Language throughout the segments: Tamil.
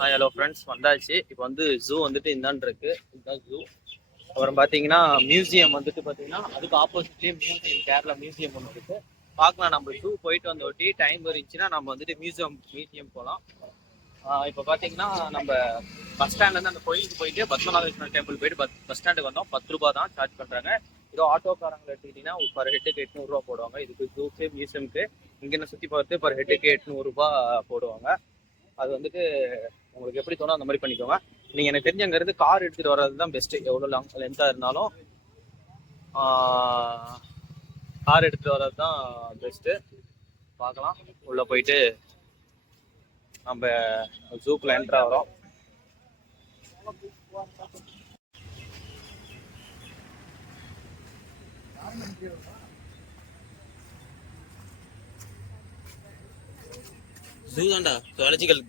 ஹலோ ஃப்ரெண்ட்ஸ், வந்தாச்சு. இப்போ வந்து ஜூ வந்துட்டு இந்தாண்டு இருக்கு. இதுதான் ஜூ. அப்புறம் பார்த்தீங்கன்னா மியூசியம் வந்துட்டு பார்த்தீங்கன்னா அதுக்கு ஆப்போசிட்லேயே மியூசியம், கேரளா மியூசியம் ஒன்று இருக்கு. பார்க்கலாம். நம்ம ஜூ போயிட்டு வந்த ஒட்டி டைம் இருந்துச்சுன்னா நம்ம வந்துட்டு மியூசியம் போகலாம். இப்போ பார்த்தீங்கன்னா நம்ம பஸ் ஸ்டாண்ட்லேருந்து அந்த கோயிலுக்கு போயிட்டு பத்மநாபேஸ்வரர் டெம்பிள் போயிட்டு பஸ் ஸ்டாண்டுக்கு வந்தோம். 10 ரூபா தான் சார்ஜ் பண்ணுறாங்க. இதோ ஆட்டோக்காரங்களை எடுத்துக்கிட்டிங்கன்னா பர் ஹெட்டுக்கு 800 ரூபா போடுவாங்க. இதுக்கு ஜூக்கு மியூசியமுக்கு இங்கே சுற்றி பார்த்து பர் ஹெட்டுக்கு 800 ரூபா போடுவாங்க. அது வந்துட்டு உங்களுக்கு எப்படி தோணும் அந்த மாதிரி பண்ணிக்கோங்க. நீங்கள் எனக்கு தெரிஞ்ச அங்கேருந்து கார் எடுத்துகிட்டு வர்றது தான் பெஸ்ட்டு. எவ்வளோ லென்த்தாக இருந்தாலும் கார் எடுத்துகிட்டு வர்றது தான் பெஸ்ட்டு. பார்க்கலாம். உள்ளே போயிட்டு நம்ம ஜூக்குள்ள என்ட்ரு ஆகிறோம். ஜூ தான்டா, ஜுவாலஜிக்கல்.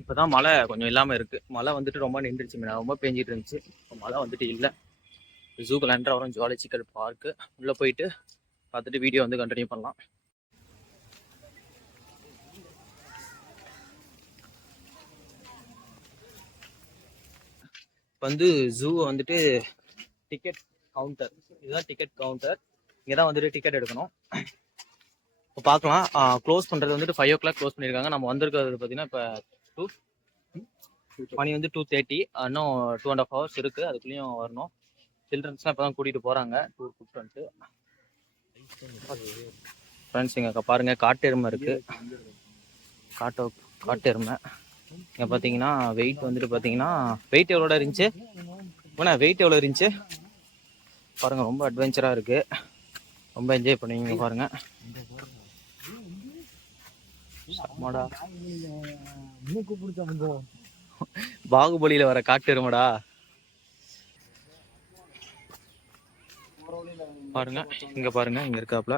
இப்போதான் மழை கொஞ்சம் இல்லாமல் இருக்குது. மழை வந்துட்டு ரொம்ப நின்றுச்சு. ரொம்ப பெஞ்சிட்டு இருந்துச்சு. மழை வந்துட்டு இல்லை. ஜூக்கு என்ட்ரு ஆகிறோம். ஜுவாலஜிக்கல் பார்க்கு உள்ளே போயிட்டு பார்த்துட்டு வீடியோ வந்து கண்டினியூ பண்ணலாம். வந்து ஜூ வந்துட்டு டிக்கெட் கவுண்டர், இதுதான் டிக்கெட் கவுண்டர். இங்கே தான் வந்துட்டு டிக்கெட் எடுக்கணும். இப்போ பார்க்கலாம். க்ளோஸ் பண்ணுறது வந்துட்டு 5 o'clock க்ளோஸ் பண்ணியிருக்காங்க. நம்ம வந்திருக்கிறது பார்த்தீங்கன்னா இப்போ மணி வந்து 2:30. இன்னும் 2.5 hours இருக்குது. அதுக்குள்ளேயும் வரணும். சில்ட்ரன்ஸ்லாம் இப்போ தான் கூட்டிகிட்டு போகிறாங்க, டூர் கூப்பிட்டு வந்துட்டு. ஃப்ரெண்ட்ஸ், இங்கே பாருங்க காட்டெருமை இருக்குது. காட்டெருமை இங்கே பார்த்தீங்கன்னா வெயிட் வந்துட்டு பார்த்தீங்கன்னா வெயிட் எவ்வளோட இருந்துச்சு? வெயிட் எவ்வளோ இருந்துச்சு பாருங்க. ரொம்ப அட்வென்ச்சராக இருக்குது. ரொம்ப என்ஜாய் பண்ணுவீங்க பாருங்க. பாகுபலியில வர காட்டெருமடா பாருங்க. இங்க பாருங்க, இங்க இருக்காப்ல.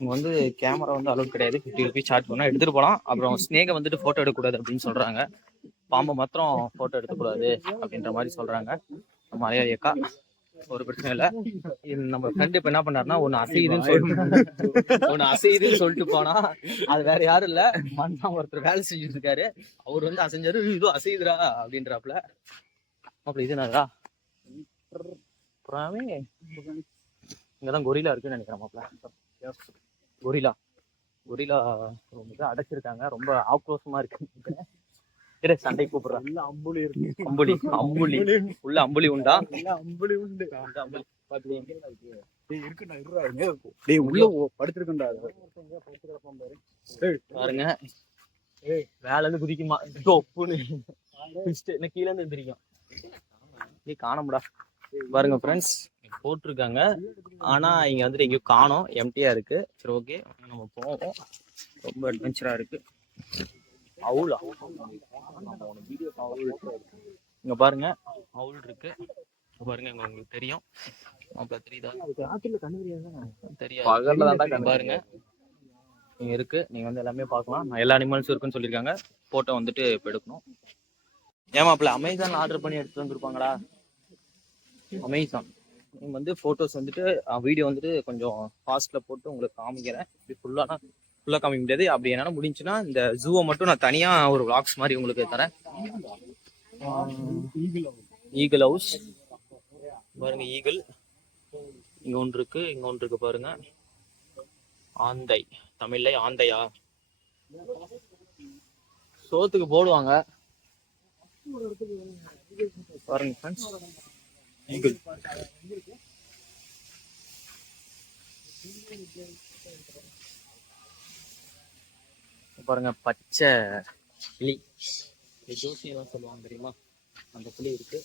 இங்க வந்து கேமரா வந்து அலோட் கிடையாது. 50 rupees சார்ஜ் பண்ணா எடுத்துட்டு போகலாம். அப்புறம் ஸ்னேகை வந்துட்டு போட்டோ எடுக்கக்கூடாது அப்படின்னு சொல்றாங்க. பாம்பை மாத்திரம் போட்டோ எடுக்கக்கூடாது அப்படின்ற மாதிரி சொல்றாங்க. மலையாளி அக்கா ஒரு பிரச்சனை இல்லை. நம்ம ஃப்ரெண்டு இப்ப என்ன பண்ணாருன்னா ஒன்னு அசையுதுன்னு சொல்லிட்டு போனா அது வேற யாரும் இல்ல, மண்ணா ஒருத்தர் வேலை செஞ்சுட்டு இருக்காரு. அவர் வந்து அசைஞ்சாரு, இதோ அசையுதுரா அப்படின்றாப்ல. அப்படி இது என்னடா இங்கதான் கொரிலா இருக்குன்னு நினைக்கிறேன் மாப்ள. கொரிலா அடைச்சிருக்காங்க. ரொம்ப ஆக்ரோஷமா இருக்கு. சண்டை கூப்பிடுறாங்க. அம்புலி உள்ள அம்புலி உண்டா? அம்புலி உண்டு. பாருங்க, வேலை இருந்து குதிக்குமா கீழே இருந்து எந்திரிக்கும். காணமுடா பாருங்க ஃப்ரெண்ட்ஸ், போட்டிருக்காங்க. ஆனா இங்க வந்துட்டு எங்கேயும் காணோம், எம்டியா இருக்கு. சரி, ஓகே, நம்ம போவோம். ரொம்ப அட்வென்ச்சரா இருக்கு. இங்க பாருங்க, அவுல் இருக்கு பாருங்க. உங்களுக்கு தெரியும், பாருங்க நீங்க இருக்கு. நீங்க வந்து எல்லாமே பார்க்கலாம். எல்லா அனிமல்ஸும் இருக்குன்னு சொல்லியிருக்காங்க. போட்டோ வந்துட்டு இப்போ எடுக்கணும். ஏமாப்ல அமேசான் ஆர்டர் பண்ணி எடுத்துட்டு வந்துருப்பாங்களா? அமேசான் நீங்க வந்து போட்டோஸ் வந்துட்டு வீடியோ வந்துட்டு கொஞ்சம் ஃபாஸ்ட்ல போட்டு உங்களுக்கு காமிக்கிறேன். இப்படி ஃபுல்லா காமிக்க முடியாது. அப்படி என்னால முடிஞ்சுன்னா இந்த ஜூவை மட்டும் நான் தனியா ஒரு விளாக்ஸ் மாதிரி உங்களுக்கு தரேன். ஈகிள் ஹவுஸ் பாருங்க. ஈகிள் இங்க ஒன்று இருக்கு பாருங்க. ஆந்தை, தமிழ்ல ஆந்தையா சோத்துக்கு போடுவாங்க பாருங்க ஃப்ரெண்ட்ஸ். ஈகிள் பாருங்க. பச்சை கிளி, ஜோசியெல்லாம் சொல்லுவாங்க தெரியுமா, அந்த புலி இருக்கு.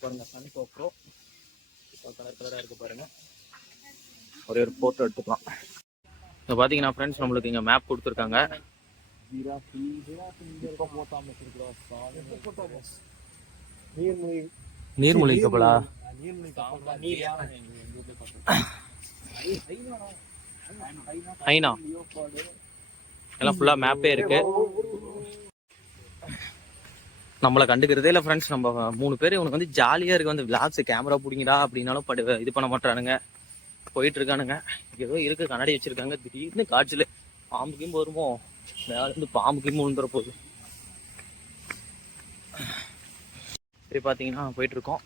பாருங்க, சன்கோப்ரோ கலரா இருக்கு பாருங்க. ஒரே ஒரு போட்டோ எடுத்துக்கலாம். இங்க பாத்தீங்கன்னா ஃப்ரெண்ட்ஸ், நம்மளுக்கு இங்க மேப் கொடுத்துருக்காங்க. நீர்மூழ்கி கப்பலா? ஐனா எல்லாம் ஃபுல்லா மேப்பே இருக்கு. நம்மளை கண்டுக்கிறதே இல்லை ஃப்ரெண்ட்ஸ். நம்ம 3 பேர் இவனுக்கு வந்து ஜாலியா இருக்கு. வந்து விளாக்ஸ் கேமரா பிடிங்கடா அப்படின்னாலும் இது பண்ண மாட்டானுங்க, போயிட்டு இருக்கானுங்க. ஏதோ இருக்கு, கண்ணாடி வச்சிருக்காங்க. திடீர்னு காய்ச்சல் பாம்புக்கும் வருமோ, மேல இருந்து பாம்புக்கும் விழுந்துற போகுது. சரி பாத்தீங்கன்னா போயிட்டு இருக்கோம்.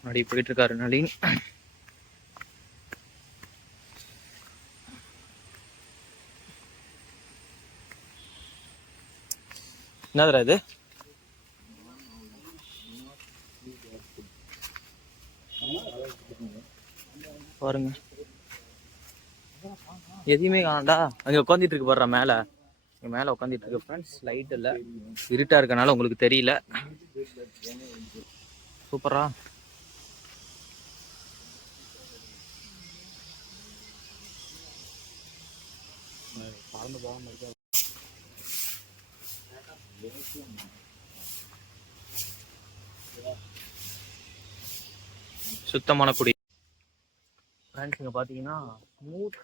முன்னாடி போயிட்டு இருக்காரு நளின். என்னதுடா இது? பாருங்க, எதையுமே காணடா. அங்க உட்காந்துட்டு இருக்கு பாரு, மேல மேல உட்காந்துட்டு இருக்கு ஃப்ரெண்ட்ஸ். லைட் இல்ல, இருட்டா இருக்கனால உங்களுக்கு தெரியல. சூப்பரா. சுத்தமான குடி ஃப்ரெண்ட்ஸ். இங்க பாத்தீங்கன்னா ஸ்மூத்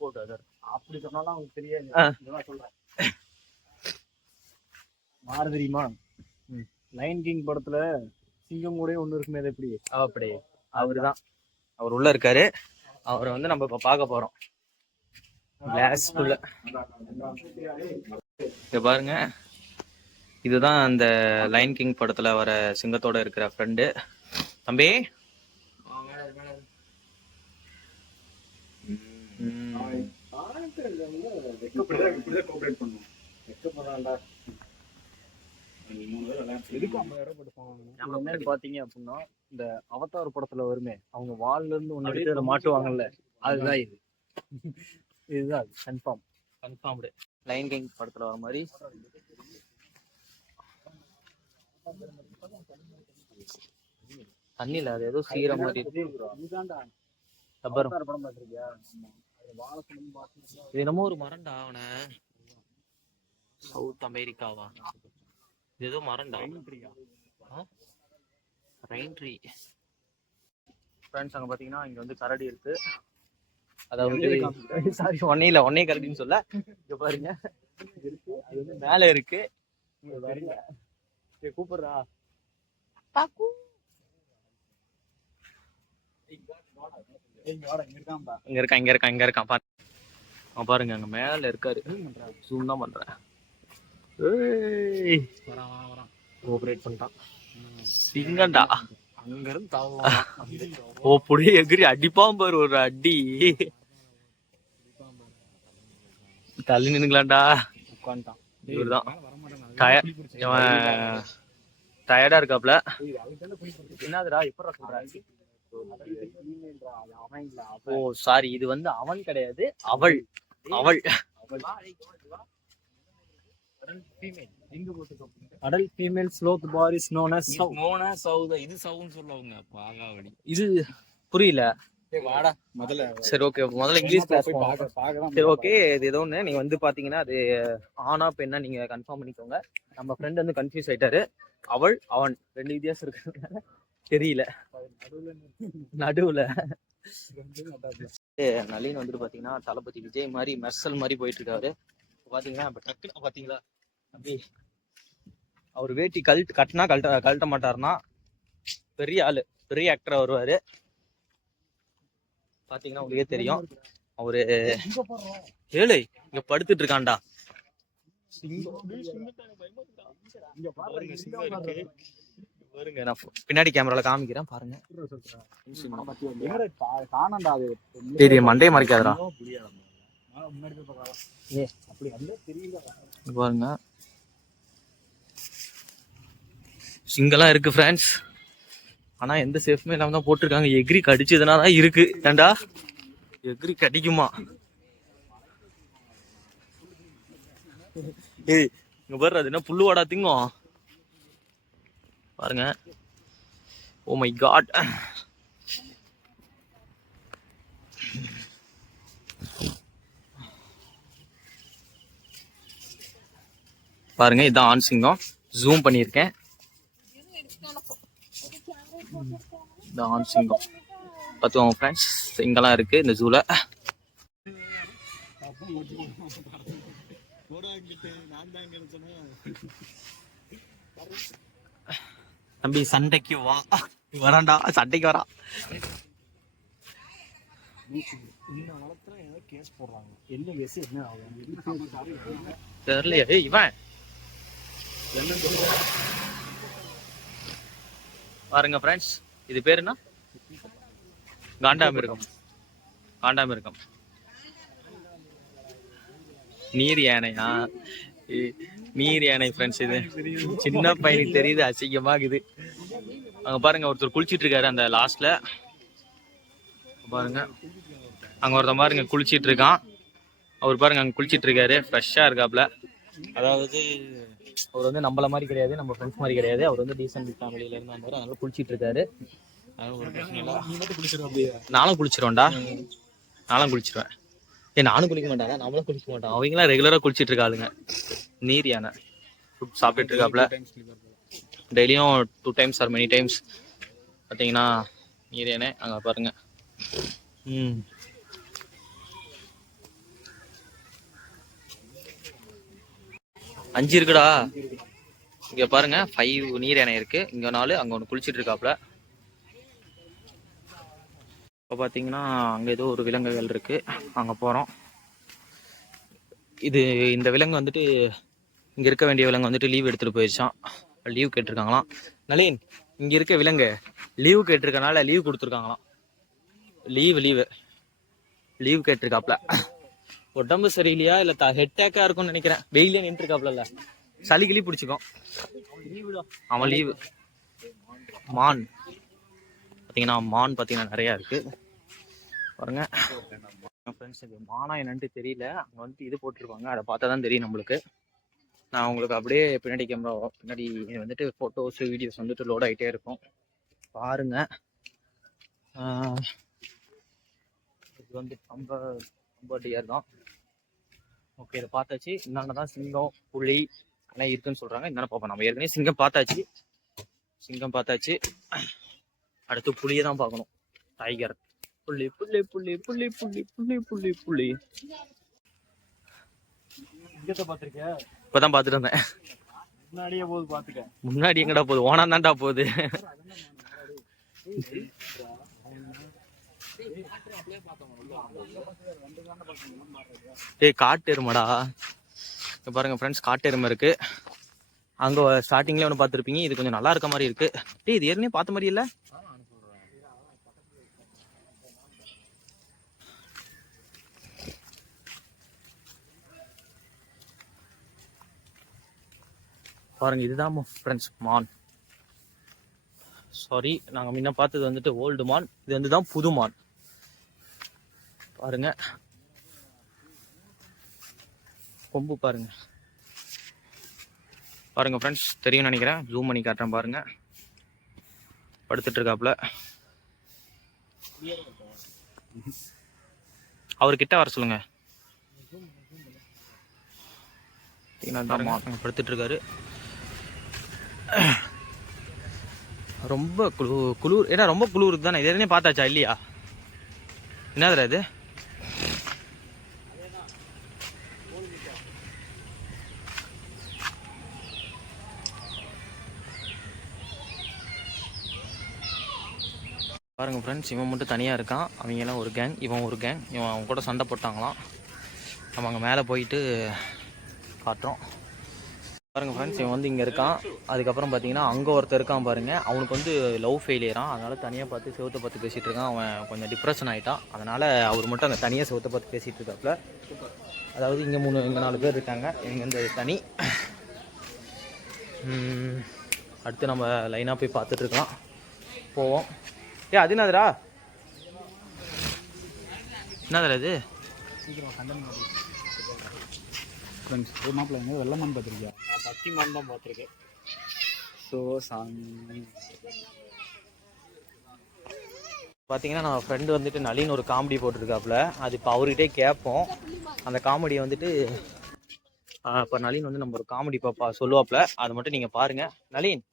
போட்டு அப்படி சொன்னாலும் அவங்களுக்கு தெரியாது. சொல்றேன் மாறு தெரியுமா, லைன் கிங் படத்துல சிங்கம் கூட ஒண்ணு இருக்குமே, அது எப்படி அப்படி அவருதான். அவர் உள்ள இருக்காரு. அவரை வந்து நம்ம இப்ப பார்க்க போறோம். கிளாஸ்குள்ள இங்க பாருங்க, இதுதான் அந்த லைன் கிங் படத்துல வர சிங்கத்தோட இருக்கிற ஃப்ரெண்டு. தம்பி பாத்தீங்க அப்படின்னா, இந்த அவதார் படத்துல வருமே, அவங்க வால்ல இருந்து ஒண்ணு எடுத்து மாட்டுவாங்கல்ல, அதுதான் இது. இதுதான் கன்ஃபார்ம்டு லைன் கிங் படத்துல வர மாதிரி. தண்ணில அது ஏதோ சீர மாதிரி. இது என்னமோ ஒரு மரண்டா. அவன சவுத் அமெரிக்காவா, இது ஏதோ மரண்டா. Rain tree friends. அங்க பாத்தீங்கன்னா இங்க வந்து கரடி இருக்கு. அதாவது சாரி, ஒன்னே கரடின்னு சொல்ல, இங்க பாருங்க இருக்கு. அது வந்து மேல இருக்கு. கூப்பிடுறா இங்க இருக்கான் பாருங்க. அங்க மேல இருக்காரு. ஜூம் தான் பண்றேன். கோஆபரேட் பண்ணிட்டான் சிங்கண்டா. அங்க இருந்து ஓ புடி எகிரி அடிப்பான் பாரு, ஒரு அடி தள்ளி நின்னுங்களாண்டா. உட்காந்துட்டான். இவருதான் டயர்டா இருக்காப்ல. என்னதுடா இப்ப சொல்ற? ஓ சாரி, இது வந்து அவன் கிடையாது, அவள். Adult female sloth bear is known as sow. இது சவுன்னு சொல்லுவாங்க பாகாவடி. இது புரியல. வாடா முதல்ல. சரி ஓகே, முதல்ல இங்கிலீஷ் கிளாஸ் பார்க்கலாம். சரி ஓகே, இது ஏதோ ஒன்று. நீங்க வந்து பாத்தீங்கன்னா அது ஆனா பெண்ணா நீங்க கன்ஃபார்ம் பண்ணிக்கோங்க. நம்ம ஃப்ரெண்ட் வந்து கன்ஃபியூஸ் ஆயிட்டாரு. அவள் அவன் 2 வித்தியாசம் இருக்கு, தெரியல நடுவுல. நளின் வந்துட்டு பாத்தீங்கன்னா தளபதி விஜய் மாதிரி மெர்சல் மாதிரி போயிட்டு இருக்காரு. பாத்தீங்கன்னா இப்ப டக்குனு பாத்தீங்களா, அப்படி அவர் வேட்டி கட்டினா கழட்ட மாட்டாருன்னா பெரிய ஆளு, பெரிய ஆக்டரா வருவாரு. பாத்தீங்கன்னா உங்களுக்கே தெரியும். அவரு ஏழை இங்க படுத்துட்டு இருக்கான்டா. பாருங்க, நான் பின்னாடி கேமரால காமிக்கிறேன் பாருங்க. மண்டையை மறைக்காதடா. பாருங்க, சிங்கெல்லாம் இருக்கு ஃப்ரெண்ட்ஸ். ஆனா எந்த சேஃப்மே இல்லாம தான் போட்டிருக்காங்க. எகிரி கடிச்சதுனாதான் இருக்கு. ஏண்டா எகிரி கடிக்குமா? ஏய் இங்க பாரு, அது என்ன புல்லுவாடா திங்கும் பாருங்க. Oh my God. பாருங்க, இதுதான் ஆண் சிங்கம். ஜூம் பண்ணியிருக்கேன். இந்த ஆண் சிங்கம் பார்த்துக்கோங்க ஃப்ரெண்ட்ஸ், இங்கெல்லாம் இருக்கு இந்த ஜூல. தம்பி சண்டைக்கு வா, வரான்டா சண்டைக்கு வரா. தெரியலையே இவன் பாருங்க ஃப்ரெண்ட்ஸ், இது பேரு என்ன? காண்டாமிருகம். காண்டாமிருகம் நீர் யானையா? நீர் யானை ஃப்ரெண்ட்ஸ். இது சின்ன பையனுக்கு தெரியுது, அசிங்கமாகுது. அங்க பாருங்க ஒருத்தர் குளிச்சிட்டு இருக்காரு அந்த லாஸ்ட்ல பாருங்க. அங்க ஒருத்தன் பாருங்க குளிச்சிட்டு இருக்கான். அவர் பாருங்க அங்க குளிச்சிட்டு இருக்காரு, ஃப்ரெஷ்ஷா இருக்காப்ல. அதாவது அவர் வந்து நம்மள மாதிரி கிடையாது, நம்ம ஃப்ரெண்ட்ஸ் மாதிரி கிடையாது. அவர் வந்து டீசென்ட் ஃபேமிலியில இருந்து வந்தாரு, அதனால குளிச்சிட்டு இருக்காரு. அதனால ஒரு பிரச்சனை இல்லை. நானும் குளிச்சிருவேன்டா, நானும் குளிச்சிருவேன். நானும் குளிக்க மாட்டாங்க, நம்மளும் குளிக்க மாட்டோம். அவங்களாம் ரெகுலரா குளிச்சிட்டு இருக்காளுங்க. நீர் யானை ஃபுட் சாப்பிட்டுட்டு இருக்காப்ல. டெய்லியும் 2 times ஆர் மெனி டைம்ஸ் பார்த்தீங்கன்னா நீர் யானை. அங்கே பாருங்க. 5 இருக்குடா. இங்க பாருங்க 5 நீர் யானை இருக்கு. இங்க 4, அங்க ஒன்று குளிச்சிட்டு இருக்காப்ல. இப்போ பார்த்தீங்கன்னா அங்கே ஏதோ ஒரு விலங்குகள் இருக்கு, அங்கே போகிறோம். இந்த விலங்கு வந்துட்டு இங்கே இருக்க வேண்டிய விலங்கு வந்துட்டு லீவ் எடுத்துகிட்டு போயிடுச்சான். லீவ் கேட்டிருக்காங்களாம். நளின், இங்கே இருக்க விலங்கு லீவ் கேட்டிருக்கனால லீவ் கொடுத்துருக்காங்களாம். லீவ் கேட்டிருக்காப்ல. உடம்பு சரியில்லையா இல்லை ஹெட்டேக்கா இருக்கும்னு நினைக்கிறேன். வெயிலே நின்று இருக்காப்ல, சளி கிளி பிடிச்சிக்கும். அவன் லீவு. மான் பார்த்தீங்கன்னா நிறையா இருக்கு பாருங்க ஃப்ரெண்ட்ஸ். இது மானா என்னன்ட்டு தெரியல, அங்கே வந்துட்டு இது போட்டிருப்பாங்க, அதை பார்த்தா தான் தெரியும் நம்மளுக்கு. நான் உங்களுக்கு அப்படியே பின்னாடி கேமரா பின்னாடி வந்துட்டு ஃபோட்டோஸ் வீடியோஸ் வந்துட்டு லோட் ஆகிட்டே இருக்கும் பாருங்க. இது வந்து ரொம்ப டியர் தான். ஓகே, இதை பார்த்தாச்சு. இந்தாண்ட தான் சிங்கம் புலி எல்லாம் இருக்குன்னு சொல்கிறாங்க. இந்தாண்ட பார்ப்போம். நம்ம ஏற்கனவே சிங்கம் பார்த்தாச்சு. அடுத்து புளியை தான் பார்க்கணும். டைகர். புள்ளி புள்ளி புள்ளி புள்ளி புள்ளி புள்ளி புள்ளி புள்ளி இப்பதான் பாத்துட்டு இருந்தேன். முன்னாடி எங்கடா போகுது? ஓனா தான்டா போகுது. காட்டு எருமடா பாருங்க ஃப்ரெண்ட்ஸ். காட்டு எருமை இருக்கு அங்க. ஸ்டார்டிங்ல ஒன்று பார்த்துருப்பீங்க. இது கொஞ்சம் நல்லா இருக்க மாதிரி இருக்கு. இது ஏற்கனவே பார்த்த மாதிரி இல்ல. பாருங்க, இதுதான் ஃப்ரெண்ட்ஸ் மான். சாரி, நாங்கள் முன்ன பார்த்தது வந்துட்டு ஓல்டு மான். இது வந்து தான் புது மான். பாருங்க கொம்பு பாருங்க. பாருங்க ஃப்ரெண்ட்ஸ், தெரியும் நினைக்கிறேன். ஜூம் பண்ணி காட்டுறேன் பாருங்க. படுத்துட்டு இருக்காப்புல. அவர்கிட்ட வர சொல்லுங்க. படுத்துட்டு இருக்காரு. ரொம்ப குளிர். ஏன்னா ரொம்ப குளிர் தானே. இது எதுனே பார்த்தாச்சா இல்லையா? என்னதுல இது? பாருங்க ஃப்ரெண்ட்ஸ், இவன் மட்டும் தனியாக இருக்கான். அவங்க எல்லாம் ஒரு கேங், இவன் ஒரு கேங். இவன் அவங்க கூட சண்டை போட்டாங்களாம். நம்ம அங்கே மேலே போயிட்டு காட்டுறோம். பாருங்க ஃப்ரெண்ட்ஸ், இவன் வந்து இங்கே இருக்கான். அதுக்கப்புறம் பார்த்தீங்கன்னா அங்கே ஒருத்தர் இருக்கான் பாருங்க. அவனுக்கு வந்து லவ் ஃபெயிலியரான். அதனால தனியாக பார்த்து செவத்தை பார்த்து பேசிகிட்டு இருக்கான். அவன் கொஞ்சம் டிப்ரெஷன் ஆகிட்டான். அதனால் அவர் மட்டும் அங்கே தனியாக செவத்தை பார்த்து பேசிகிட்டு இருக்காப்புல. அதாவது இங்கே 4 பேர் இருக்காங்க. இவங்க வந்து தனி. அடுத்து நம்ம லைனாக போய் பார்த்துட்டு இருக்கலாம். போவோம். அது என்னதுடா? அது மாப்பிள்ள வெள்ளமான் பார்த்துருக்கியா? நான் பத்தி மான் தான் பார்த்துருக்கேன். பார்த்தீங்கன்னா நம்ம ஃப்ரெண்டு வந்துட்டு நளின் ஒரு காமெடி போட்டிருக்காப்புல. அது இப்போ அவர்கிட்டே கேட்போம். அந்த காமெடியை வந்துட்டு இப்போ நளின் வந்து நம்ம ஒரு காமெடி பாப்பா சொல்லுவாப்புல. அதை மட்டும் நீங்கள் பாருங்கள். நளின்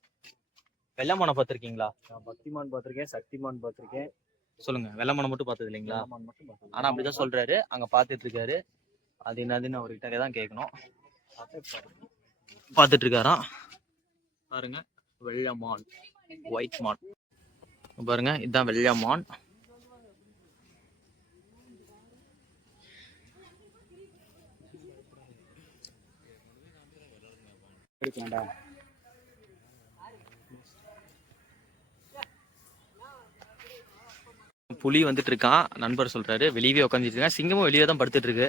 வெள்ளமானை பார்த்துருக்கீங்களா? நான் பக்திமான் பார்த்திருக்கேன், சக்திமான் பார்த்திருக்கேன். சொல்லுங்க. வெள்ளமானை மட்டும் பார்த்தது இல்லைங்களா? வெள்ளமான் மட்டும் பார்த்திருக்கேன். ஆனா அப்படிதான் சொல்றாரு, அங்க பார்த்துட்டு இருக்காரு. அது என்னதுன்னு அவர்கிட்ட தான் கேட்கணும். பார்த்துட்டு இருக்காராம். பாருங்க, வெள்ளமான், ஒயிட் மான். பாருங்க, இதுதான் வெள்ளமான். எடுக்கலாம்டா. புலி வந்துட்டு இருக்கான், நண்பர் சொல்றாரு. வெளியவே உட்காந்துட்டு இருக்கான். சிங்கமும் வெளியே தான் படுத்துட்டு இருக்கு.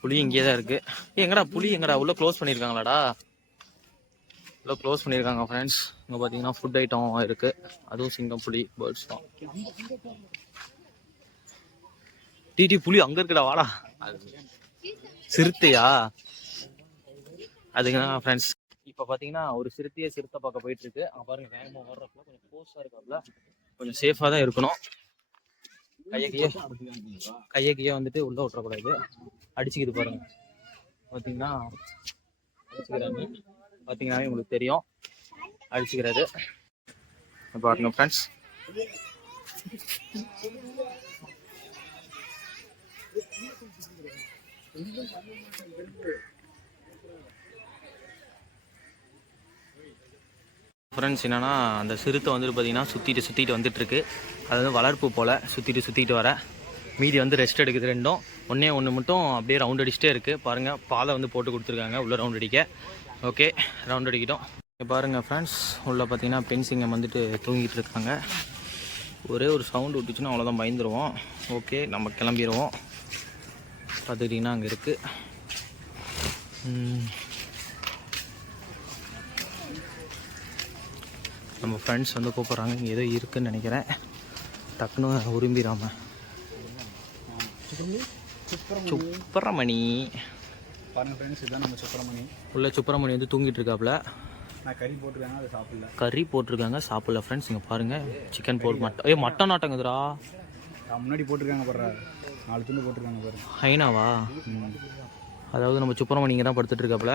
புலி இங்கே தான் இருக்கு. எங்கடா புலி எங்கடா? உள்ள க்ளோஸ் பண்ணிருக்காங்களாடா? உள்ள க்ளோஸ் பண்ணிருக்காங்க ஃப்ரெண்ட்ஸ். இங்க பாத்தீங்கன்னா ஃபுட் ஐட்டம் இருக்கு. அதுவும் சிங்கம், புலி, பேர்ட்ஸ் தான். டிடி புலி அங்க இருக்குடா, வாடா. சிறுத்தையா? அதுக்குதான் ஃப்ரெண்ட்ஸ். இப்ப பாத்தீங்கன்னா ஒரு சிறுத்தை பார்க்க போயிட்டு இருக்கு. அங்க பாருங்க, வேகமா ஓடுறப்போ கொஞ்சம் க்ளோஸா இருக்காப்ல. கொஞ்சம் சேஃபா தான் இருக்கணும். கையை வந்துட்டு உள்ள விட்டுறக்கூடாது. அடிச்சுக்கிது பாருங்க. பாத்தீங்கன்னா அடிச்சுக்கிறாங்க. பாத்தீங்கன்னாவே உங்களுக்கு தெரியும், அடிச்சுக்கிறாரு. பாருங்க ஃப்ரெண்ட்ஸ். ஃப்ரெண்ட்ஸ் என்னன்னா, அந்த சிறுத்தை வந்துட்டு பார்த்தீங்கன்னா சுற்றிட்டு வந்துட்டு இருக்கு. அது வந்து வளர்ப்பு போல் சுற்றிட்டு வர. மீதி வந்து ரெஸ்ட் எடுக்குது ரெண்டும். ஒன்று மட்டும் அப்படியே ரவுண்ட் அடிச்சுட்டே இருக்குது. பாருங்கள், பாலை வந்து போட்டு கொடுத்துருக்காங்க உள்ளே ரவுண்ட் அடிக்க. ஓகே, ரவுண்ட் அடிக்கிட்டோம். பாருங்கள் ஃப்ரெண்ட்ஸ், உள்ளே பார்த்தீங்கன்னா பெண் சிங்கம் வந்துட்டு தூங்கிட்டு இருக்காங்க. ஒரே ஒரு சவுண்டு விட்டுச்சுன்னா அவ்வளோதான், பயந்துருவோம். ஓகே, நம்ம கிளம்பிடுவோம். பார்த்துக்கிட்டிங்கன்னா அங்கே இருக்குது. நம்ம ஃப்ரெண்ட்ஸ் வந்து கூப்பிட்றாங்க. இங்கே ஏதோ இருக்குதுன்னு நினைக்கிறேன். டக்குன்னு உரும்பிடாம. சுப்பிரமணி பாருங்க ஃப்ரெண்ட்ஸ், இதுதான் நம்ம சுப்பிரமணி. உள்ள சுப்பிரமணி வந்து தூங்கிட்டு இருக்காப்புல. நான் கறி போட்டிருக்காங்க, அதை சாப்பிடல. கறி போட்டிருக்காங்க, சாப்பிடல ஃப்ரெண்ட்ஸ். இங்கே பாருங்கள், சிக்கன் போட்டு மட்டன். மட்டன் ஆட்டங்குதுரா. முன்னாடி போட்டிருக்காங்க பாரு, 4 துண்டு போட்டிருக்காங்க பாரு. ஹைனாவா? அதாவது நம்ம சுப்பிரமணி இங்கே தான் படுத்துட்டு இருக்காப்புல.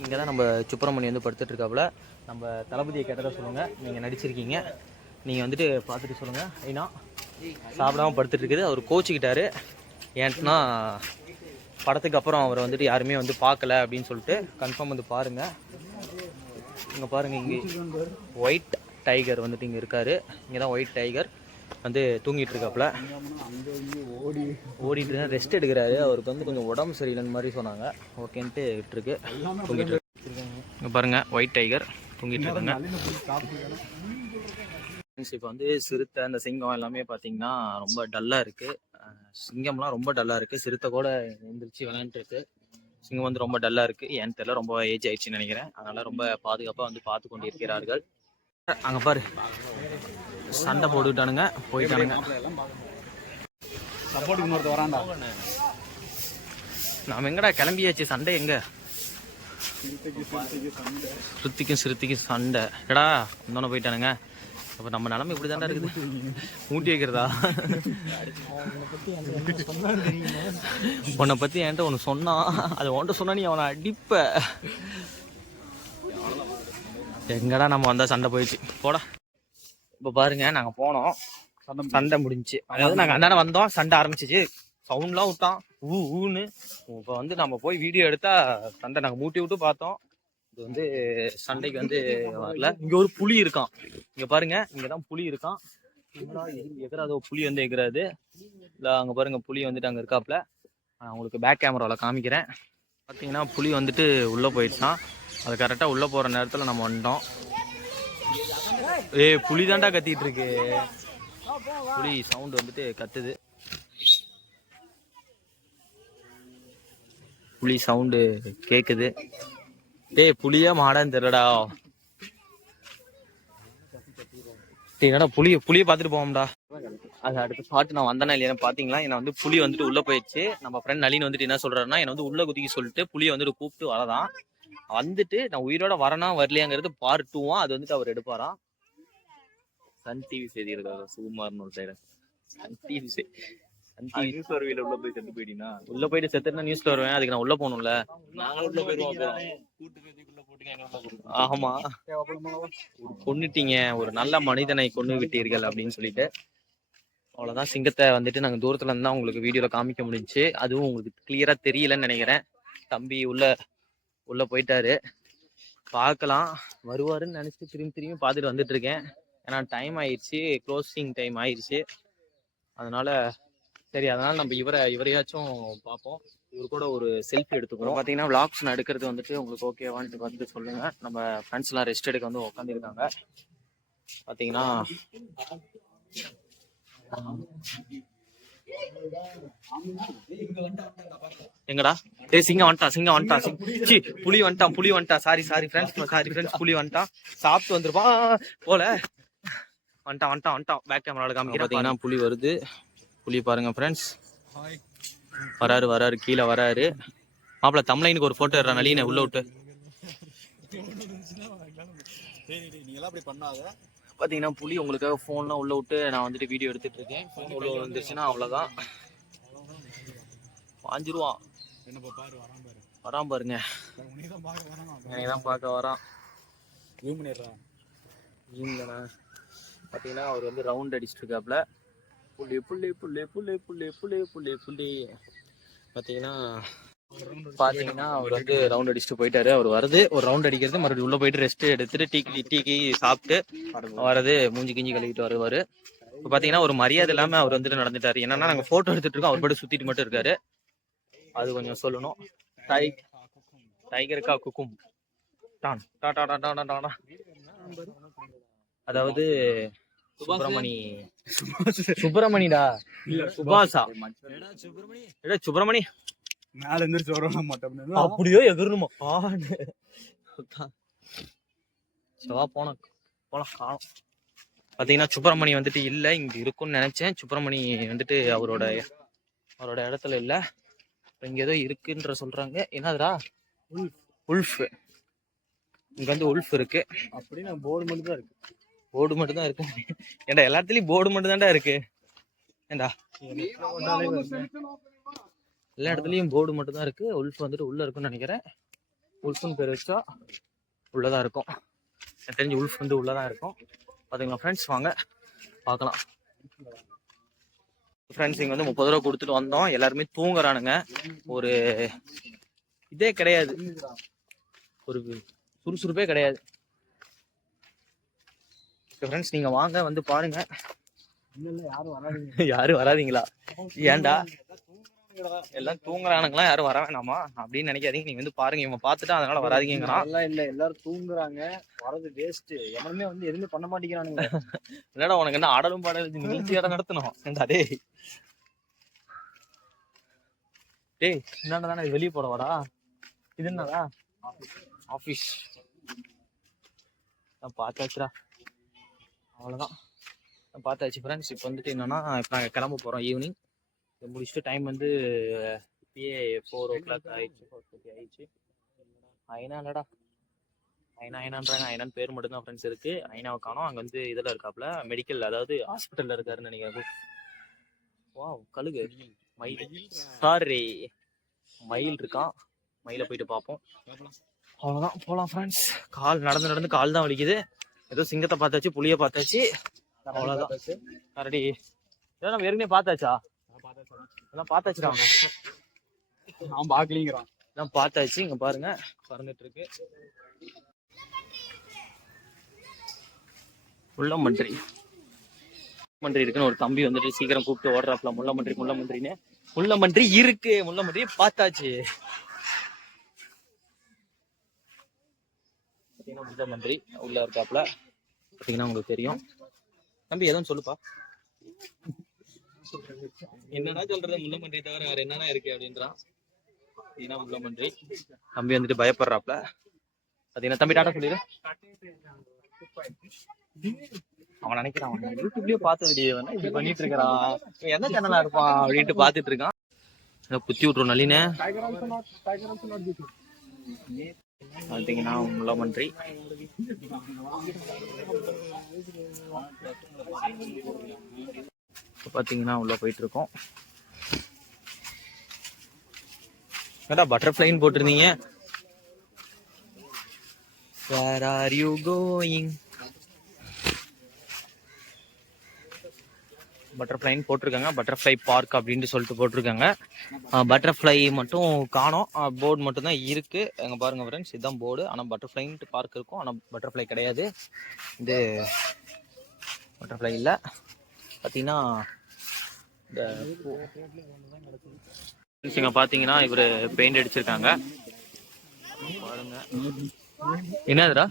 இங்கே தான் நம்ம சுப்பிரமணி வந்து படுத்துட்டு இருக்காப்புல. நம்ம தளபதியை கேட்டதாக சொல்லுங்கள். நீங்கள் நடிச்சிருக்கீங்க, நீங்கள் வந்துட்டு பார்த்துட்டு சொல்லுங்கள். ஐனா சாப்பிடாமல் படுத்துட்டு இருக்குது. அவர் கோச்சிக்கிட்டாரு. ஏன்ட்டுனா படத்துக்கு அப்புறம் அவரை வந்துட்டு யாருமே வந்து பார்க்கல அப்படின்னு சொல்லிட்டு கன்ஃபார்ம் வந்து பாருங்கள். இங்கே பாருங்கள், இங்கே ஒயிட் டைகர் வந்துட்டு இங்கே இருக்கார். இங்கே தான் ஒயிட் டைகர் வந்து தூங்கிட்டு இருக்காப்புல. ஓடிட்டு ரெஸ்ட் எடுக்கிறாரு. அவருக்கு வந்து கொஞ்சம் உடம்பு சரியில்லைன்னு மாதிரி சொன்னாங்க. ஓகேன்ட்டு விட்டுருக்கு, தூங்கிட்டு இருக்கு. இங்கே பாருங்கள், ஒயிட் டைகர் தூங்கிட்டு இருக்காங்க. இப்போ வந்து சிறுத்தை, அந்த சிங்கம் எல்லாமே பார்த்தீங்கன்னா ரொம்ப டல்லாக இருக்குது. சிங்கம்லாம் ரொம்ப டல்லாக இருக்குது. சிறுத்தை கூட எழுந்திரிச்சு விளையாண்டுருக்கு. சிங்கம் வந்து ரொம்ப டல்லாக இருக்குது. ஏன்னு தெரியல, ரொம்ப ஏஜ் ஆயிடுச்சுன்னு நினைக்கிறேன். அதனால் ரொம்ப பாதுகாப்பாக வந்து பார்த்து கொண்டு இருக்கிறார்கள். அங்கே பாரு, சண்டை போட்டுக்கிட்டானுங்க, போயிட்டானுங்க. நாம் எங்கடா கிளம்பியாச்சு, சண்டை எங்க? சிறுத்தைக்கும் சண்டை. எடா வந்தோன்னே போயிட்டானுங்க. அப்போ நம்ம நிலைமை இப்படி தாண்டா இருக்குது. ஊட்டி வைக்கிறதா? உன்னை பற்றி என்கிட்ட ஒன்று சொன்னான். அதை உன்ட்ட சொன்னா நீ அவனை அடிப்ப. எங்கடா நம்ம வந்தா சண்டை போயிடுச்சு, போடா. இப்போ பாருங்க, நாங்கள் போனோம், சண்டை முடிஞ்சிச்சு. அதாவது நாங்கள் அந்தாண்ட வந்தோம், சண்டை ஆரம்பிச்சிச்சு. சவுண்ட்லாம் விட்டான், ஊன்னு. இப்போ வந்து நம்ம போய் வீடியோ எடுத்தா சண்டை நாங்கள் மூட்டி விட்டு பார்த்தோம். இது வந்து சண்டைக்கு வந்து வரல. இங்கே ஒரு புலி இருக்கான். இங்கே பாருங்க, இங்கே தான் புலி இருக்கான். எகராதோ புலி வந்து எகராது இல்லை. அங்கே பாருங்க, புலி வந்துட்டு அங்கே இருக்காப்புல. நான் உங்களுக்கு பேக் கேமராவில் காமிக்கிறேன். பார்த்தீங்கன்னா புலி வந்துட்டு உள்ளே போயிடுச்சான். அது கரெக்டாக உள்ளே போகிற நேரத்தில் நம்ம வந்துட்டோம். புலி தாண்டா கத்திட்டு இருக்கு. புலி சவுண்ட் வந்துட்டு கத்துது. புலி சவுண்டு கேக்குது. புலியா மாடான்னு தெரியலடா. என்னடா புலியை பார்த்துட்டு போவோம்டா. அது அடுத்த பாட்டு நான் வந்தேன்னா இல்லையா பாத்தீங்களா? என்ன வந்து புலி வந்துட்டு உள்ள போயிடுச்சு. நம்ம ஃப்ரெண்ட் நளின் வந்துட்டு என்ன சொல்றாருன்னா, என்ன வந்து உள்ள குதிக்க சொல்லிட்டு புலியை வந்துட்டு கூப்பிட்டு வரதான். வந்துட்டு நான் உயிரோட வரனா வரலையாங்கிறது பார்ட் 2 அது வந்துட்டு அவர் எடுப்பாராம். சன் டிவி செய்தி இருக்காங்க, சுகுமார்னு ஒரு சைடு. சன் டிவி நியூஸ் வரவில உள்ள போய் செத்து போயிட்டீங்கன்னா உள்ள போயிட்டு செத்துனா நியூஸ்ல வருவேன், அதுக்கு நான் உள்ள போகணும்ல. நாங்களும் உள்ள போயிருவோம். கூட்டுக்குள்ள போட்டுங்க எங்க உள்ள போட்டுருக்கோம். ஆமா, கொன்னுட்டீங்க, ஒரு நல்ல மனிதனை கொன்னு விட்டீர்கள் அப்படின்னு சொல்லிட்டு. அவ்வளவுதான், சிங்கத்தை வந்துட்டு நாங்க தூரத்துல இருந்து தான் உங்களுக்கு வீடியோல காமிக்க முடிஞ்சுச்சு. அதுவும் உங்களுக்கு கிளியரா தெரியலன்னு நினைக்கிறேன். தம்பி உள்ள போயிட்டாரு. பார்க்கலாம், வருவாருன்னு நினைச்சு திரும்பி பார்த்துட்டு வந்துட்டு இருக்கேன். ஏன்னா டைம் ஆயிடுச்சு, க்ளோசிங் டைம் ஆயிடுச்சு. அதனால நம்ம இவரையாச்சும் பார்ப்போம். இவர் கூட ஒரு செல்ஃபி எடுத்துக்கிறோம். பார்த்தீங்கன்னா விளாக்ஸ் நான் எடுக்கிறது வந்துட்டு உங்களுக்கு ஓகேவான்ட்டு வந்து சொல்லுங்க. நம்ம ஃப்ரெண்ட்ஸ் எல்லாம் ரெஸ்ட் எடுக்க வந்து உட்காந்துருக்காங்க. பார்த்தீங்கன்னா எங்கடா சிங்கம் வந்துட்டான். புலி வந்துட்டான். சாரி ஃப்ரெண்ட்ஸ், புலி வந்துட்டான். சாப்பிட்டு வந்துருப்பான் போல. வந்துட்டான். பேக் கேமரால காமிக்கிறேன். பார்த்தீங்கன்னா புலி வருது. புலி பாருங்க ஃப்ரெண்ட்ஸ், வராரு, கீழே வராரு. மாப்பிள்ள தம்லைனுக்கு ஒரு போட்டோ எடுறான். நளினை உள்ள விட்டு. பார்த்தீங்கன்னா புலி உங்களுக்காக ஃபோன்லாம் உள்ள விட்டு நான் வந்துட்டு வீடியோ எடுத்துட்டு இருக்கேன். ஃபோன் உள்ள வந்துருச்சுன்னா அவ்வளோதான், பாஞ்சிருவான். வரான் பாருங்க, தான் பார்க்க வரான். பார்த்தீங்கன்னா அவர் வந்து ரவுண்ட் அடிச்சுட்டு இருக்காப்ல. புள்ளி. பார்த்தீங்கன்னா அவர் வந்து ரவுண்ட் அடிச்சுட்டு போயிட்டாரு. அவர் வருது, ஒரு ரவுண்ட் அடிக்கிறது, மறுபடியும் உள்ள போயிட்டு ரெஸ்ட் எடுத்துட்டு டீ சாப்பிட்டு வரது, மூஞ்சி கிஞ்சி கழுவிட்டு வருவாரு. இப்போ பார்த்தீங்கன்னா ஒரு மரியாதை இல்லாம அவர் வந்துட்டு நடந்துட்டாரு. என்னன்னா நாங்கள் போட்டோ எடுத்துட்டு இருக்கோம், அவர் பாட்டு சுத்திட்டு மட்டும் இருக்காரு. அது கொஞ்சம் சொல்லணும். டைகருக்கா குக்கும் அதாவது சுப்பிரமணிடா, சுபாஷா, சுப்பிரமணி மேல இருந்து வரணும் மாட்டோம். அப்படியோ எகிரணுமா? போன காலம். பாத்தீங்கன்னா சுப்பிரமணி வந்துட்டு இல்ல, இங்க இருக்கும்னு நினைச்சேன். சுப்பிரமணி வந்துட்டு அவரோட இடத்துல இல்ல, இங்க ஏதோ இருக்குன்ற சொல்றாங்க. என்னதுடா? உல்ஃப். இங்க வந்து உல்ஃப் இருக்கு அப்படின்னு போர்டு மட்டும் தான் இருக்கு. ஏண்டா எல்லாத்துலயும் போர்டு மட்டும் தான்டா இருக்கு. ஏண்டா எல்லா இடத்துலயும் போர்டு மட்டும் தான் இருக்கு. உல்ஃப் வந்துட்டு உள்ள இருக்குன்னு நினைக்கிறேன். உல்ஃப்னு பேர் வச்சா உள்ளதான் இருக்கும். எனக்கு தெரிஞ்சு உல்ஃப் வந்து உள்ளதான் இருக்கும். பாத்தீங்களா ஃப்ரெண்ட்ஸ், வாங்க பார்க்கலாம். ஃப்ரெண்ட்ஸ், இங்க வந்து 30 ரூபா கொடுத்துட்டு வந்தோம். எல்லாருமே தூங்குறானுங்க. ஒரு இதே கிடையாது, ஒரு சுறுசுறுப்பே கிடையாது. ஃப்ரெண்ட்ஸ், நீங்க வாங்க, வந்து பாருங்க. யாரும் வராதீங்களா? ஏன்டா எல்லாம் தூங்குறானுங்களா, யாரும் வர வேணாமா அப்படின்னு நினைக்காதீங்க. நீங்க வந்து பாருங்க, இவங்க பார்த்துட்டு அதனால வராதீங்கிறான். இல்ல, எல்லாரும் தூங்குறாங்க, வரது வேஸ்ட். எவனுமே வந்து எதுவுமே பண்ண மாட்டேங்கிறானுங்க. என்னடா உனக்கு என்ன ஆடலும் பாடலும் நிகழ்ச்சியாட நடத்தணும்? ஏண்டா டேய் என்னடா தானே வெளியே போறவாடா? இது என்னடா ஆபீஸ்? பார்த்தாச்சுடா, அவ்வளோதான், பார்த்தாச்சு ஃப்ரெண்ட்ஸ். இப்போ வந்துட்டு என்னன்னா, இப்போ நாங்கள் கிளம்ப போகிறோம். ஈவினிங் முடிச்சுட்டு டைம் வந்து இப்பயே 4 o'clock ஆயிடுச்சு, 4:30 ஆயிடுச்சு. ஐனாலடா, ஐனான்றாங்க. ஐனான் பேர் மட்டும்தான் ஃப்ரெண்ட்ஸ் இருக்கு. ஐனாவை காணோம். அங்கே வந்து இதில் இருக்காப்புல, மெடிக்கல், அதாவது ஹாஸ்பிட்டலில் இருக்காருன்னு நினைக்கிறேன். வா, கழுகு மயில் இருக்கான். மயிலை போயிட்டு பார்ப்போம். அவ்வளோதான், போகலாம் ஃப்ரெண்ட்ஸ். நடந்து கால் தான் வலிக்குது. ஏதோ சிங்கத்தை பார்த்தாச்சு, புளியை பார்த்தாச்சு, அவ்வளோதான். கரடி இதெல்லாம் நம்ம ஏற்கனவே பார்த்தாச்சா? எல்லாம் பார்த்தாச்சுடா. அவன் பார்க்கலிங்கிறான். எல்லாம் பார்த்தாச்சு. இங்க பாருங்க, பறந்துட்டு இருக்கு. முள்ளமன்றி இருக்குன்னு ஒரு தம்பி வந்துட்டு சீக்கிரம் கூப்பிட்டு ஓடுறாப்ல. முள்ளமன்றி இருக்கு. முள்ளமன்றி பார்த்தாச்சு. பார்த்தீங்கன்னா முள்ளமன்றி உள்ள இருக்காப்ல. பார்த்தீங்கன்னா உங்களுக்கு தெரியும். தம்பி எதுவும் சொல்லுப்பா. என்னன்னா சொல்றது, முள்ளமன்றி தவிர வேற என்னன்னா இருக்கு அப்படின்றான். பார்த்தீங்கன்னா முள்ளமன்றி. தம்பி வந்துட்டு பயப்படுறாப்ல. பார்த்தீங்கன்னா தம்பி டாடா சொல்லிடு. அவன் நினைக்கிறான் யூடியூப்லயே பார்த்தது இப்படி பண்ணிட்டு இருக்கிறான், எந்த சேனலா இருப்பான் அப்படின்ட்டு பார்த்துட்டு இருக்கான். புத்தி விட்டுரும் நளினே. பார்த்தீங்கன்னா முள்ளமன்றி. பார்த்தீங்கன்னா உள்ள போயிட்டு இருக்கோம். ஏடா பட்டர்ஃப்ளைன்னு போட்டிருந்தீங்க. Where are you going? பட்டர்ஃப்ளைன்னு போட்டிருக்காங்க. பட்டர்ஃப்ளை பார்க் அப்படின்ட்டு சொல்லிட்டு போட்டிருக்காங்க. பட்டர்ஃப்ளை மட்டும் காணோம். போர்டு மட்டும் தான் இருக்கு. அங்கே பாருங்க ஃப்ரெண்ட்ஸ், இதுதான் போர்டு. ஆனால் பட்டர்ஃப்ளைன்ட்டு பார்க் இருக்கும், ஆனால் பட்டர்ஃப்ளை கிடையாது. இது பட்டர்ஃப்ளை இல்லை. பார்த்தீங்கன்னா இந்த இங்கே பார்த்தீங்கன்னா இவர் பெயிண்ட் அடிச்சிருக்காங்க பாருங்க. என்னதுடா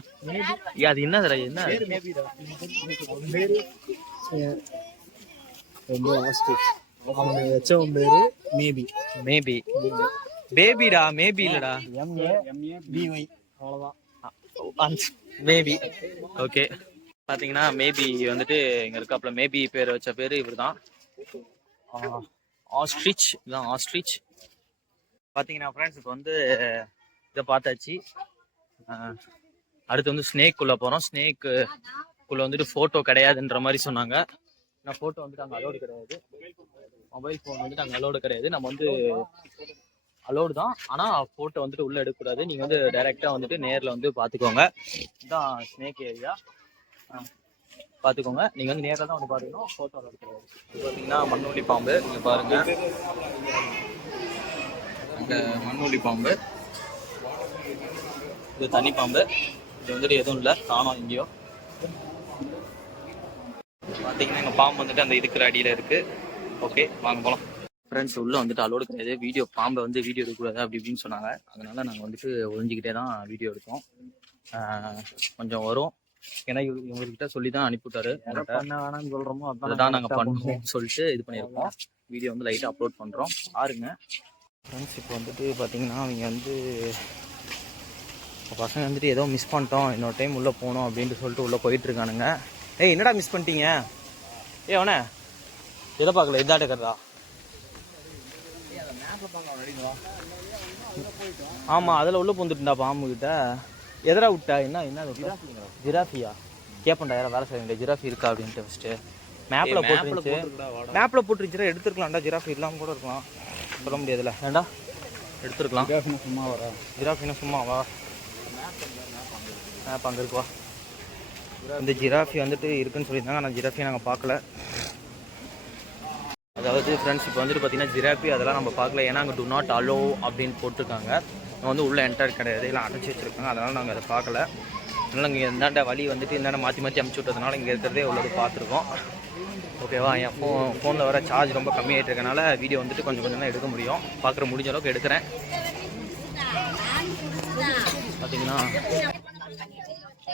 அது? என்னதுடா? என்ன மேபி மேபி பேபிடா, மேபி இல்லடா, மேபி. ஓகே, பாத்தீங்கன்னா மேபி வந்துட்டு இங்க இருக்காப்ல. மேபி பேர் வச்ச பேரு இவர் தான். ஆஸ்ட்ரிச். இதுதான் ஆஸ்ட்ரிச். பாத்தீங்கன்னா ஃப்ரெண்ட்ஸ், இப்போ வந்து இதை பார்த்தாச்சு. அடுத்து வந்து ஸ்னேக் குள்ள போறோம். ஸ்னேக் குள்ள வந்துட்டு போட்டோ கிடையாதுன்ற மாதிரி சொன்னாங்க. நான் போட்டோ வந்துட்டு அங்கே அலோடு கிடையாது. மொபைல் ஃபோன் வந்துட்டு அங்கே அலோடு கிடையாது. நம்ம வந்து அலோடு தான், ஆனால் ஃபோட்டோ வந்துட்டு உள்ளே எடுக்கக்கூடாது. நீங்கள் வந்து டைரெக்டாக வந்துட்டு நேரில் வந்து பார்த்துக்கோங்க. இதுதான் ஸ்னேக் ஏரியா, பார்த்துக்கோங்க. நீங்கள் வந்து நேரில் தான் வந்து பார்த்துக்கணும், ஃபோட்டோ அலோடு கிடையாது. இது பார்த்தீங்கன்னா மண்ணூலி பாம்பு. இங்கே பாருங்கள், அங்கே மண்ணூலி பாம்பு. இது தண்ணி பாம்பு. இது வந்துட்டு எதுவும் இல்லை, காணோம் எங்கேயோ. பார்த்தீங்கன்னா எங்கள் பாம்பு வந்துட்டு அந்த இருக்கிற அடியில் இருக்குது. ஓகே, வாங்க போகலாம். ஃப்ரெண்ட்ஸ், உள்ளே வந்துட்டு அலோடு கிடையாது. வீடியோ பாம்பை வந்து வீடியோ எடுக்கக்கூடாது அப்படி இப்படின்னு சொன்னாங்க. அதனால நாங்கள் வந்துட்டு ஒழிஞ்சிக்கிட்டே தான் வீடியோ எடுத்தோம். கொஞ்சம் வரும், ஏன்னா இவங்ககிட்ட சொல்லி தான் அனுப்பிவிட்டாரு. வேணாம்னு சொல்கிறோமோ அதுதான் நாங்கள் பண்ணுவோம் சொல்லிட்டு இது பண்ணியிருக்கோம். வீடியோ வந்து லைட்டாக அப்லோட் பண்ணுறோம், பாருங்க. ஃப்ரெண்ட்ஸ், இப்போ வந்துட்டு பார்த்தீங்கன்னா அவங்க வந்து பசங்க வந்துட்டு ஏதோ மிஸ் பண்ணிட்டோம், இன்னொரு டைம் உள்ளே போகணும் அப்படின்ட்டு சொல்லிட்டு உள்ளே போயிட்டுருக்கானுங்க. ஏய், என்னடா மிஸ் பண்ணிட்டீங்க? அவனே எதை பார்க்கல? இதாட்ட கறா. ஆமாம், அதில் உள்ளே பூந்துட்டுண்டா பாம்பு கிட்ட. எதரா விட்டா? என்ன ஜிராஃபியா? கேட்பேன்டா, யாரா வேலை செய்ய ஜிராஃபி இருக்கா அப்படின்ட்டு. ஃபஸ்ட்டு மேப்பில் போட்டுருந்துச்சுன்னா எடுத்துருக்கலாம்டா. ஜிராஃபி இல்லாமல் கூட இருக்கலாம், சொல்ல முடியாதுல்ல. ஏண்டா எடுத்துருக்கலாம். சும்மா வர ஜிராஃபினா சும்மாவா? மேப் அங்கே இருக்குவா. இந்த ஜிராஃபி வந்துட்டு இருக்குன்னு சொல்லியிருந்தாங்க, ஆனால் ஜிராஃபியை நாங்கள் பார்க்கல. அதாவது ஃப்ரெண்ட்ஸ், இப்போ வந்துட்டு பார்த்தீங்கன்னா ஜிராஃபி அதெல்லாம் நம்ம பார்க்கல. ஏன்னா அங்கே டு நாட் அலோ அப்படின்னு போட்டிருக்காங்க. நம்ம வந்து உள்ளே என்டர் கிடையாது, எல்லாம் அடைச்சி வச்சுருக்காங்க. அதனால் நாங்கள் அதை பார்க்கல. அதனால் இங்கே இந்தாண்ட வழி வந்துட்டு இந்தாண்ட மாற்றி அமுச்சு விட்டதுனால இங்கே இருக்கிறதே உள்ளது பார்த்துருக்கோம். ஓகேவா? என் ஃபோனில் வர சார்ஜ் ரொம்ப கம்மியாகிட்டு இருக்கனால வீடியோ வந்துட்டு கொஞ்சம் கொஞ்சம் தான் எடுக்க முடியும். பார்க்குற முடிஞ்ச அளவுக்கு எடுக்கிறேன். பார்த்தீங்கன்னா